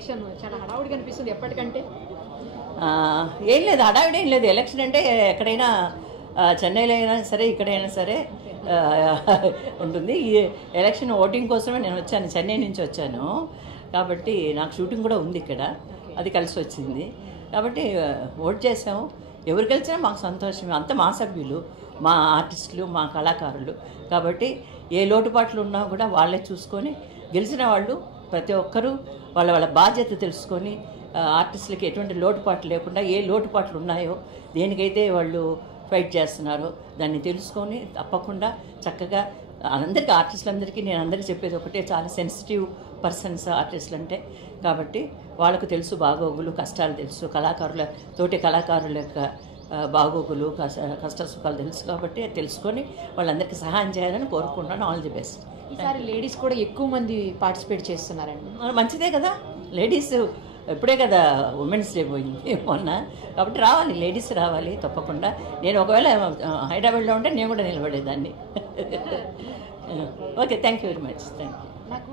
Election చాలా హడావుడిగా అనిపిస్తుంది ఎప్పటికంటే. ఏం లేదు, హడావిడేం లేదు. ఎలక్షన్ అంటే ఎక్కడైనా చెన్నైలో అయినా సరే ఇక్కడైనా సరే ఉంటుంది. ఈ ఎలక్షన్ ఓటింగ్ కోసమే నేను వచ్చాను, చెన్నై నుంచి వచ్చాను కాబట్టి నాకు షూటింగ్ కూడా ఉంది ఇక్కడ, అది కలిసి వచ్చింది కాబట్టి ఓట్ చేసాము. ఎవరు గెలిచినా మాకు సంతోషమే, అంతా మా సభ్యులు, మా ఆర్టిస్టులు, మా కళాకారులు కాబట్టి ఏ లోటుపాట్లు ఉన్నా కూడా వాళ్ళే చూసుకొని గెలిచిన వాళ్ళు ప్రతి ఒక్కరూ వాళ్ళ వాళ్ళ బాధ్యత తెలుసుకొని ఆర్టిస్టులకి ఎటువంటి లోటుపాట్లు లేకుండా ఏ లోటుపాట్లు ఉన్నాయో దేనికైతే వాళ్ళు ఫైట్ చేస్తున్నారో దాన్ని తెలుసుకొని తప్పకుండా చక్కగా అందరికీ ఆర్టిస్టులందరికీ నేను అందరికీ చెప్పేది ఒకటే, చాలా సెన్సిటివ్ పర్సన్స్ ఆర్టిస్టులు అంటే కాబట్టి వాళ్ళకు తెలుసు బాగోగులు కష్టాలు తెలుసు, తోటి కళాకారుల యొక్క బాగోగులు కష్ట సుఖాలు తెలుసు కాబట్టి తెలుసుకొని వాళ్ళందరికీ సహాయం చేయాలని కోరుకుంటున్నాను. All the best. ఈసారి లేడీస్ కూడా ఎక్కువ మంది పార్టిసిపేట్ చేస్తున్నారండి. మంచిదే కదా, లేడీస్ ఇప్పుడే కదా ఉమెన్స్ డే పోయింది మొన్న, కాబట్టి రావాలి, లేడీస్ రావాలి తప్పకుండా. నేను ఒకవేళ హైదరాబాద్లో ఉంటే నేను కూడా నిలబడేదాన్ని. Okay, thank you very much. Thank you. నాకు